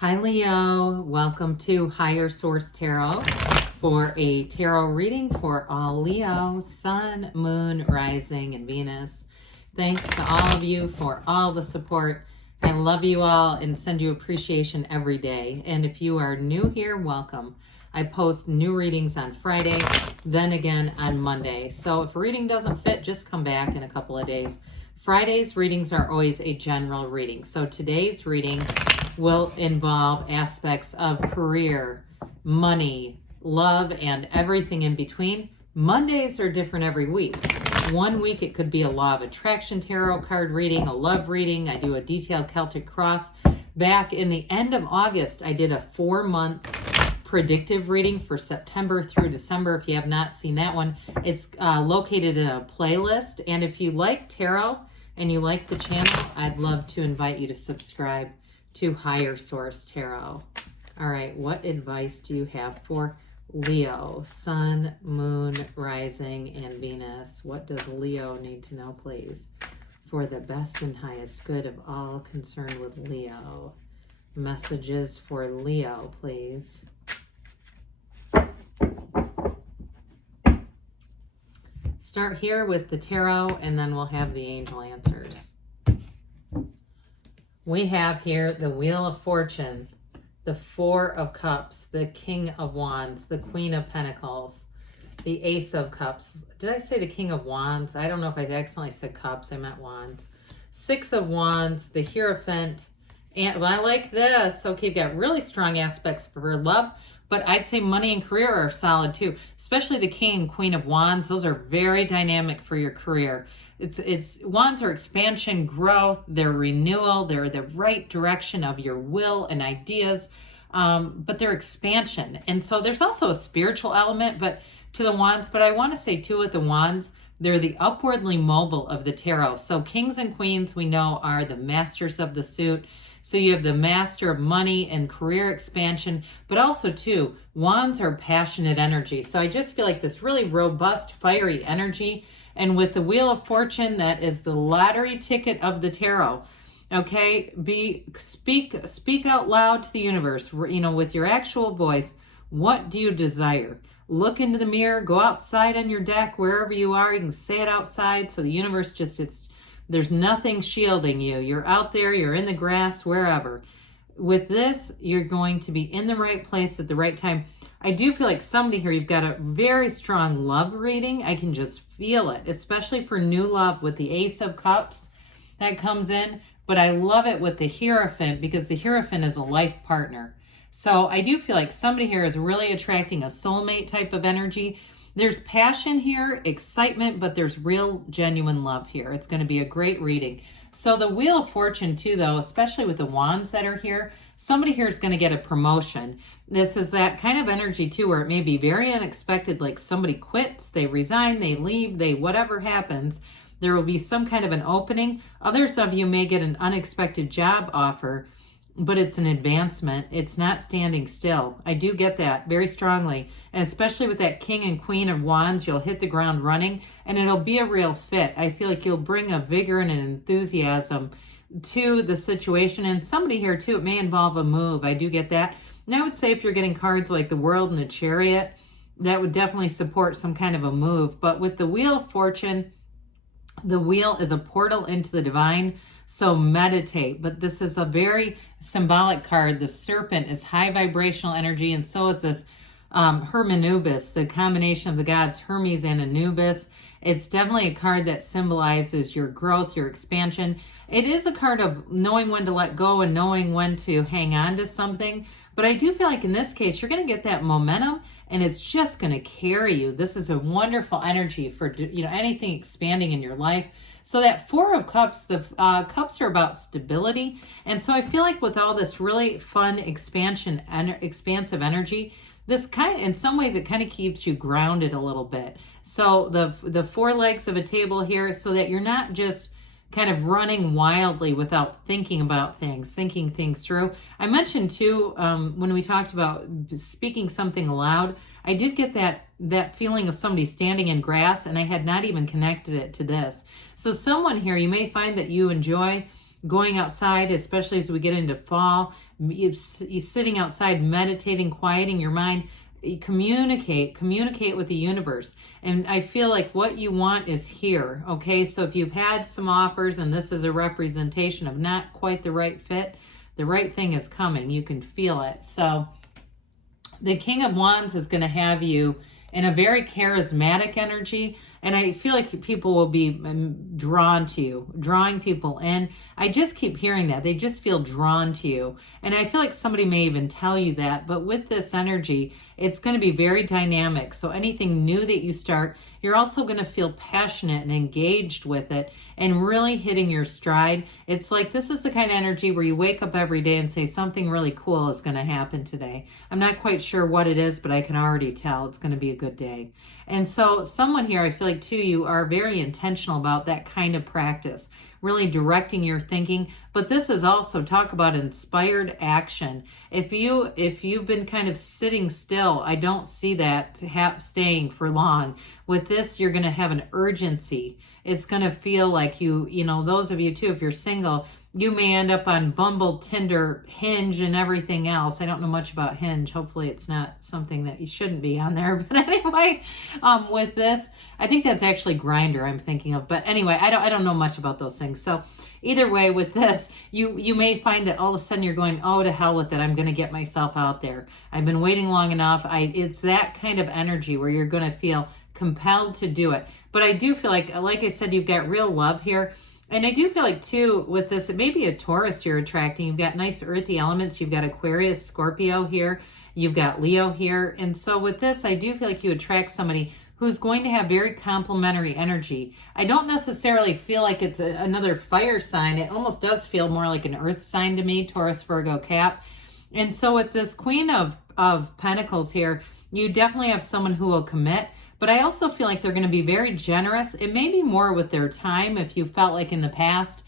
Hi Leo, welcome to Higher Source Tarot for a tarot reading for all Leo, Sun, Moon, Rising, and Venus. Thanks to all of you for all the support. I love you all and send you appreciation every day. And if you are new here, welcome. I post new readings on Friday, then again on Monday. So if a reading doesn't fit, just come back in a couple of days. Friday's readings are always a general reading. So today's reading will involve aspects of career, money, love, and everything in between. Mondays are different every week. One week it could be a law of attraction tarot card reading, a love reading. I do a detailed Celtic cross. Back in the end of August, I did a 4-month predictive reading for September through December. If you have not seen that one, it's located in a playlist. And if you like tarot and you like the channel, I'd love to invite you to subscribe to Higher Source Tarot. All right, what advice do you have for Leo, Sun, Moon, Rising, and Venus? What does Leo need to know, please, for the best and highest good of all concerned with Leo? Messages for Leo, please. Start here with the tarot, and then we'll have the angel answers. We have here the Wheel of Fortune, the Four of Cups, the King of Wands, the Queen of Pentacles, the Ace of Cups. Did I say the King of Wands? I don't know if I accidentally said cups. I meant wands. Six of Wands, the Hierophant. And well, I like this. Okay, you've got really strong aspects for love, but I'd say money and career are solid too, especially the King and Queen of Wands. Those are very dynamic for your career. It's wands are expansion, growth, they're renewal, they're the right direction of your will and ideas, but they're expansion. And so there's also a spiritual element but to the wands, but I want to say too with the wands, they're the upwardly mobile of the tarot. So kings and queens we know are the masters of the suit. So you have the master of money and career expansion, but also too, wands are passionate energy. So I just feel like this really robust, fiery energy. And with the Wheel of Fortune, that is the lottery ticket of the tarot. Okay, speak out loud to the universe, with your actual voice. What do you desire? Look into the mirror, go outside on your deck, wherever you are. You can say it outside, so the universe there's nothing shielding you. You're out there, you're in the grass, wherever. With this, you're going to be in the right place at the right time. I do feel like somebody here, you've got a very strong love reading. I can just feel it, especially for new love with the Ace of Cups that comes in. But I love it with the Hierophant because the Hierophant is a life partner. So I do feel like somebody here is really attracting a soulmate type of energy. There's passion here, excitement, but there's real genuine love here. It's going to be a great reading. So the Wheel of Fortune too, though, especially with the wands that are here, somebody here is going to get a promotion. This is that kind of energy too, where it may be very unexpected, like somebody quits, they resign, they leave, whatever happens, there will be some kind of an opening. Others of you may get an unexpected job offer, but it's an advancement. It's not standing still. I do get that very strongly. And especially with that King and Queen of Wands, you'll hit the ground running and it'll be a real fit. I feel like you'll bring a vigor and an enthusiasm to the situation. And somebody here too, it may involve a move. I do get that. And I would say if you're getting cards like the World and the Chariot, that would definitely support some kind of a move. But with the Wheel of Fortune, the wheel is a portal into the divine. So meditate. But this is a very symbolic card. The serpent is high vibrational energy, and so is this Hermanubis, the combination of the gods Hermes and Anubis. It's definitely a card that symbolizes your growth, your expansion. It is a card of knowing when to let go and knowing when to hang on to something. But I do feel like in this case, you're going to get that momentum and it's just going to carry you. This is a wonderful energy for anything expanding in your life. So that Four of Cups, the cups are about stability. And so I feel like with all this really fun expansive energy, this in some ways, it kind of keeps you grounded a little bit. So the four legs of a table here, so that you're not just kind of running wildly without thinking about things, thinking things through. I mentioned too, when we talked about speaking something aloud, I did get that feeling of somebody standing in grass, and I had not even connected it to this. So someone here, you may find that you enjoy going outside, especially as we get into fall, you sitting outside, meditating, quieting your mind. Communicate with the universe. And I feel like what you want is here. Okay, so if you've had some offers and this is a representation of not quite the right fit, the right thing is coming. You can feel it. So the King of Wands is going to have you in a very charismatic energy, and I feel like people will be drawn to you, drawing people in. I just keep hearing that. They just feel drawn to you. And I feel like somebody may even tell you that, but with this energy, it's going to be very dynamic. So anything new that you start, you're also going to feel passionate and engaged with it and really hitting your stride. It's like this is the kind of energy where you wake up every day and say something really cool is going to happen today. I'm not quite sure what it is, but I can already tell it's going to be a good day. And so someone here, I feel like too, you are very intentional about that kind of practice, really directing your thinking. But this is also, talk about inspired action. If you've been kind of sitting still, I don't see that staying for long. With this, you're going to have an urgency. It's going to feel like you know, those of you too, if you're single, you may end up on Bumble, Tinder, Hinge, and everything else. I don't know much about Hinge. Hopefully it's not something that you shouldn't be on there. But anyway, with this, I think that's actually Grindr I'm thinking of. But anyway, I don't know much about those things. So either way, with this, you may find that all of a sudden you're going, oh, to hell with it. I'm going to get myself out there. I've been waiting long enough. It's that kind of energy where you're going to feel compelled to do it. But I do feel like I said, you've got real love here. And I do feel like, too, with this, it may be a Taurus you're attracting. You've got nice earthy elements. You've got Aquarius, Scorpio here. You've got Leo here. And so with this, I do feel like you attract somebody who's going to have very complementary energy. I don't necessarily feel like it's another fire sign. It almost does feel more like an earth sign to me, Taurus, Virgo, Cap. And so with this Queen of Pentacles here, you definitely have someone who will commit. But I also feel like they're going to be very generous. It may be more with their time. If you felt like in the past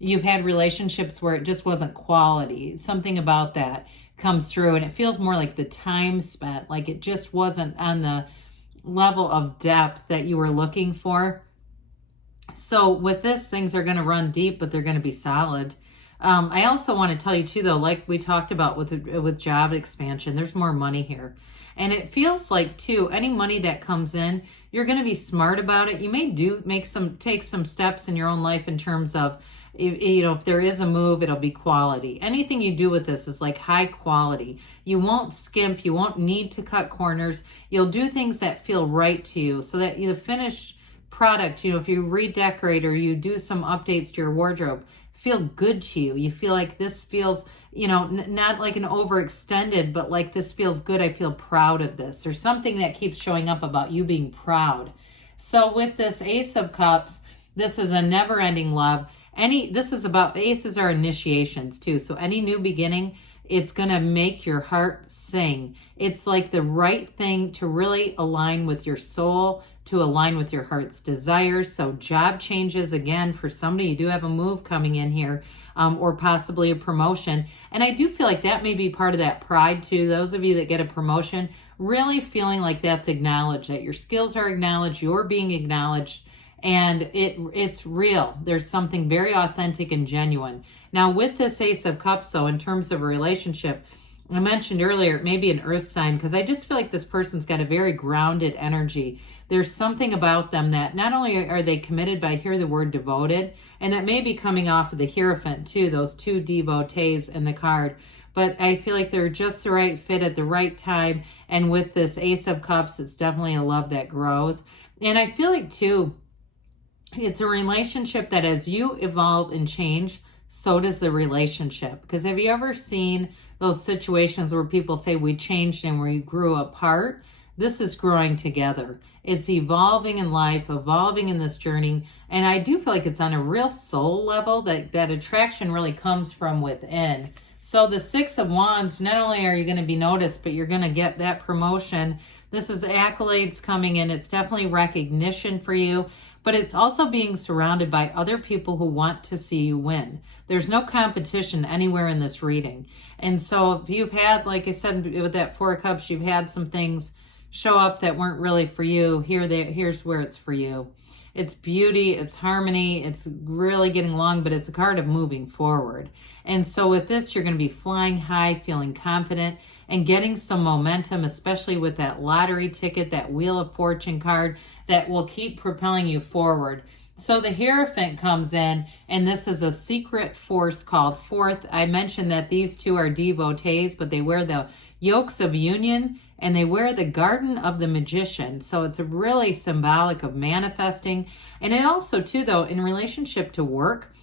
you've had relationships where it just wasn't quality, something about that comes through, and it feels more like the time spent, like it just wasn't on the level of depth that you were looking for. So with this, things are going to run deep, but they're going to be solid. I also want to tell you too, though, like we talked about with job expansion, there's more money here. And it feels like, too, any money that comes in, you're going to be smart about it. You may take some steps in your own life in terms of, if there is a move, it'll be quality. Anything you do with this is like high quality. You won't skimp. You won't need to cut corners. You'll do things that feel right to you so that the finished product, if you redecorate or you do some updates to your wardrobe, feel good to you. You feel like this feels, not like an overextended, but like this feels good. I feel proud of this. There's something that keeps showing up about you being proud. So with this Ace of Cups, this is a never-ending love. This is about, aces are initiations too. So any new beginning, it's going to make your heart sing. It's like the right thing to really align with your soul, to align with your heart's desires. So job changes, again, for somebody, you do have a move coming in here, or possibly a promotion. And I do feel like that may be part of that pride too. Those of you that get a promotion, really feeling like that's acknowledged, that your skills are acknowledged, you're being acknowledged, and it's real. There's something very authentic and genuine. Now with this Ace of Cups, though, in terms of a relationship, I mentioned earlier, it may be an earth sign, because I just feel like this person's got a very grounded energy. There's something about them that not only are they committed, but I hear the word devoted, and that may be coming off of the Hierophant too, those two devotees in the card. But I feel like they're just the right fit at the right time. And with this Ace of Cups, it's definitely a love that grows. And I feel like too, it's a relationship that as you evolve and change, so does the relationship. Because have you ever seen those situations where people say we changed and we grew apart? This is growing together. It's evolving in life, evolving in this journey. And I do feel like it's on a real soul level, that attraction really comes from within. So the Six of Wands, not only are you going to be noticed, but you're going to get that promotion. This is accolades coming in. It's definitely recognition for you, but it's also being surrounded by other people who want to see you win. There's no competition anywhere in this reading. And so if you've had, like I said, with that Four of Cups, you've had some things show up that weren't really for you. Here's where it's for you. It's beauty, it's harmony, it's really getting along, but it's a card of moving forward. And so with this, you're going to be flying high, feeling confident, and getting some momentum, especially with that lottery ticket, that Wheel of Fortune card that will keep propelling you forward. So the Hierophant comes in, and this is a secret force called Forth. I mentioned that these two are devotees, but they wear the yokes of union, and they wear the Garden of the Magician. So it's really symbolic of manifesting. And it also, too, though, in relationship to work,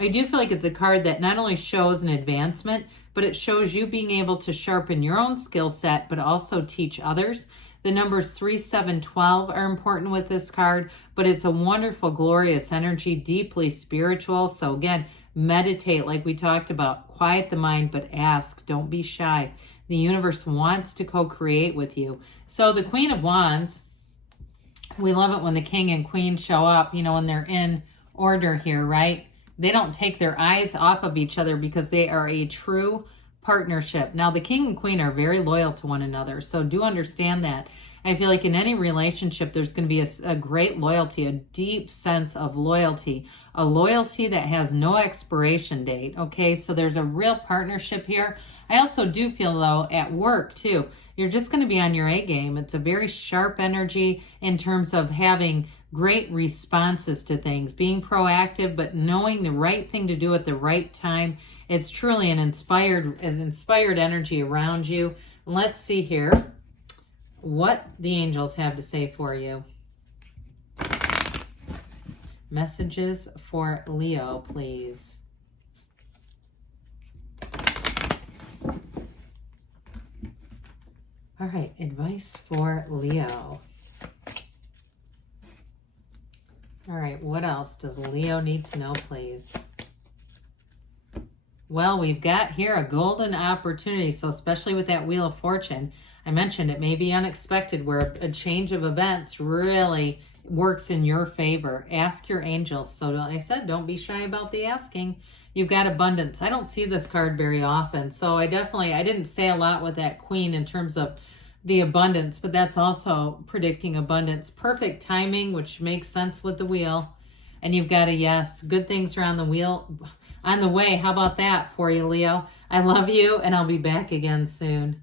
I do feel like it's a card that not only shows an advancement, but it shows you being able to sharpen your own skill set, but also teach others. The numbers 3, 7, 12 are important with this card, but it's a wonderful, glorious energy, deeply spiritual. So again, meditate like we talked about. Quiet the mind, but ask. Don't be shy. The universe wants to co-create with you. So the Queen of Wands, we love it when the King and Queen show up, you know, when they're in order here, right? They don't take their eyes off of each other because they are a true partnership. Now, the King and Queen are very loyal to one another, so do understand that. I feel like in any relationship, there's going to be a great loyalty, a deep sense of loyalty, a loyalty that has no expiration date, okay? So there's a real partnership here. I also do feel, though, at work, too, you're just going to be on your A game. It's a very sharp energy in terms of having great responses to things, being proactive, but knowing the right thing to do at the right time. It's truly an inspired energy around you. Let's see here what the angels have to say for you. Messages for Leo, please. All right, advice for Leo. All right, what else does Leo need to know, please? Well, we've got here a golden opportunity. So especially with that Wheel of Fortune, I mentioned it may be unexpected where a change of events really works in your favor. Ask your angels. So like I said, don't be shy about the asking. You've got abundance. I don't see this card very often. So I didn't say a lot with that Queen in terms of the abundance, but that's also predicting abundance. Perfect timing, which makes sense with the wheel. And you've got a yes. Good things are on the wheel, on the way. How about that for you, Leo? I love you, and I'll be back again soon.